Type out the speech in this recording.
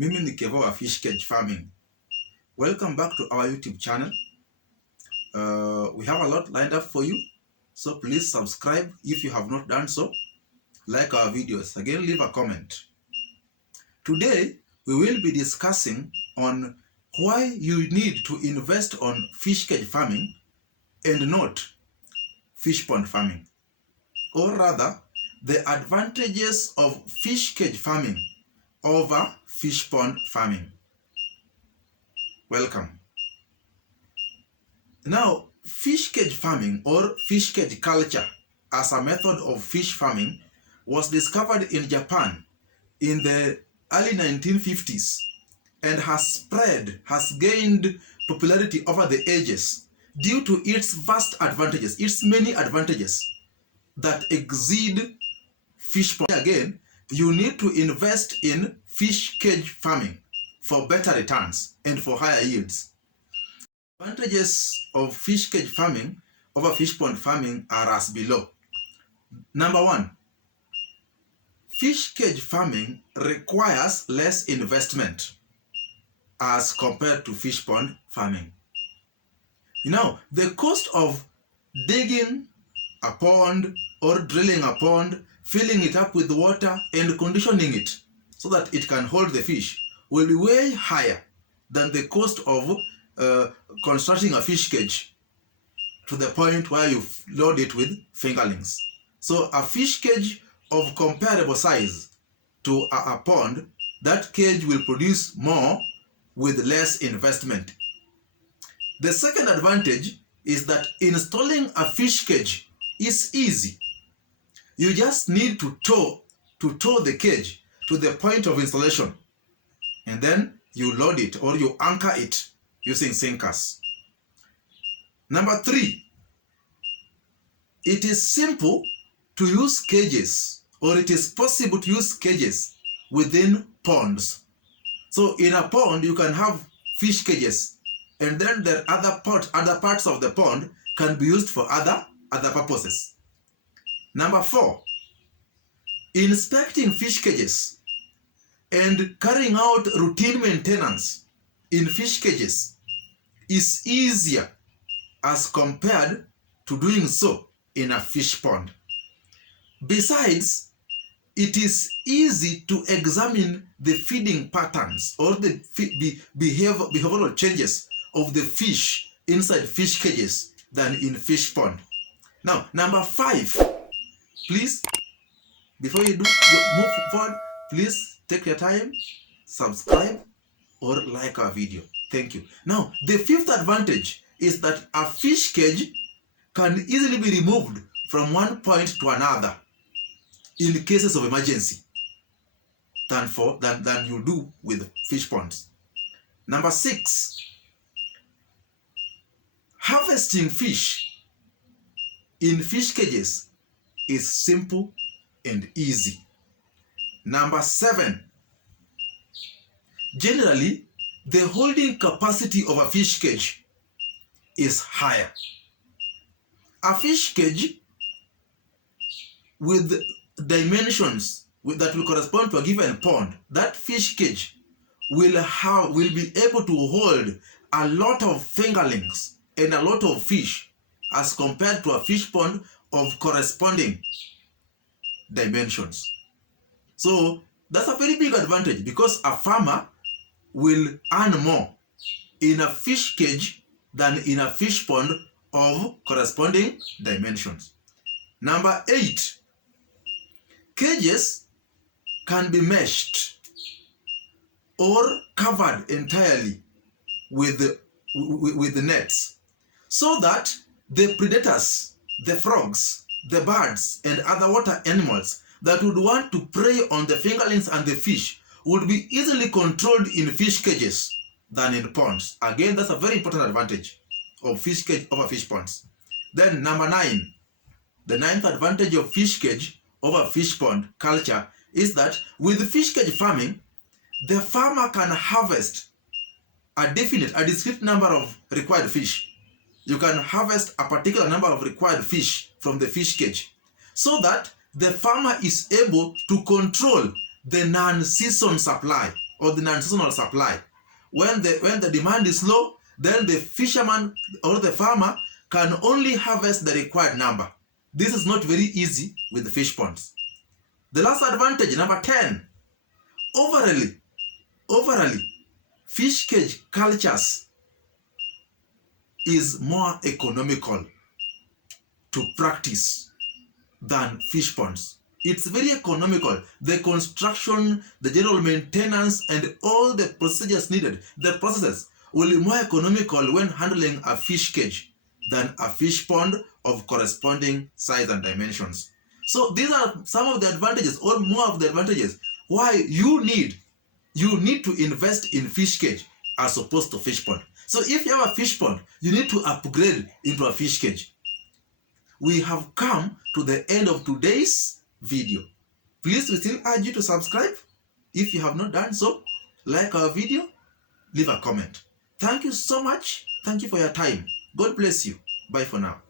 Mimi ni Kevo wa Fish Cage Farming. Welcome back to our YouTube channel. We have a lot lined up for you, so please subscribe if you have not done so. Like our videos. Again, leave a comment. Today, we will be discussing on why you need to invest on fish cage farming and not fish pond farming. Or rather, the advantages of fish cage farming over fish pond farming. Welcome. Now, fish cage farming or fish cage culture as a method of fish farming was discovered in Japan in the early 1950s and has gained popularity over the ages due to its vast advantages, its many advantages that exceed fish pond. Again, you need to invest in fish cage farming for better returns and for higher yields. Advantages of fish cage farming over fish pond farming are as below. Number one, fish cage farming requires less investment as compared to fish pond farming. Now, the cost of digging a pond or drilling a pond, filling it up with water and conditioning it so that it can hold the fish will be way higher than the cost of constructing a fish cage to the point where you load it with fingerlings. So a fish cage of comparable size to a pond, that cage will produce more with less investment. The second advantage is that installing a fish cage is easy. You just need to tow the cage to the point of installation, and then you load it or you anchor it using sinkers. Number three, it is simple to use cages, or it is possible to use cages within ponds. So in a pond, you can have fish cages, and then the other parts of the pond can be used for other purposes. Number four, inspecting fish cages and carrying out routine maintenance in fish cages is easier as compared to doing so in a fish pond. Besides, it is easy to examine the feeding patterns or the behavioral changes of the fish inside fish cages than in fish pond. Now, number five, please, before you move forward, please take your time, subscribe or like our video. Thank you. Now, the fifth advantage is that a fish cage can easily be removed from one point to another in cases of emergency than you do with fish ponds. Number six, harvesting fish in fish cages is simple and easy. Number seven, generally, the holding capacity of a fish cage is higher. A fish cage with dimensions that will correspond to a given pond, that fish cage will be able to hold a lot of fingerlings and a lot of fish as compared to a fish pond of corresponding dimensions. So that's a very big advantage because a farmer will earn more in a fish cage than in a fish pond of corresponding dimensions. Number eight, cages can be meshed or covered entirely with the nets so that the predators, the frogs, the birds, and other water animals that would want to prey on the fingerlings and the fish would be easily controlled in fish cages than in ponds. Again, that's a very important advantage of fish cage over fish ponds. Then number nine, the ninth advantage of fish cage over fish pond culture is that with fish cage farming, the farmer can harvest a discrete number of required fish. You can harvest a particular number of required fish from the fish cage so that the farmer is able to control the non-season supply or the non-seasonal supply. When the demand is low, then the fisherman or the farmer can only harvest the required number. This is not very easy with the fish ponds. The last advantage, number 10, overally, fish cage cultures is more economical to practice than fish ponds. It's very economical. The construction, the general maintenance, and all the procedures needed, the processes will be more economical when handling a fish cage than a fish pond of corresponding size and dimensions. So these are some of the advantages, or more of the advantages, why you need to invest in fish cage as opposed to fish pond. So if you have a fish pond, you need to upgrade into a fish cage. We have come to the end of today's video. Please, we still urge you to subscribe. If you have not done so, like our video, leave a comment. Thank you so much. Thank you for your time. God bless you. Bye for now.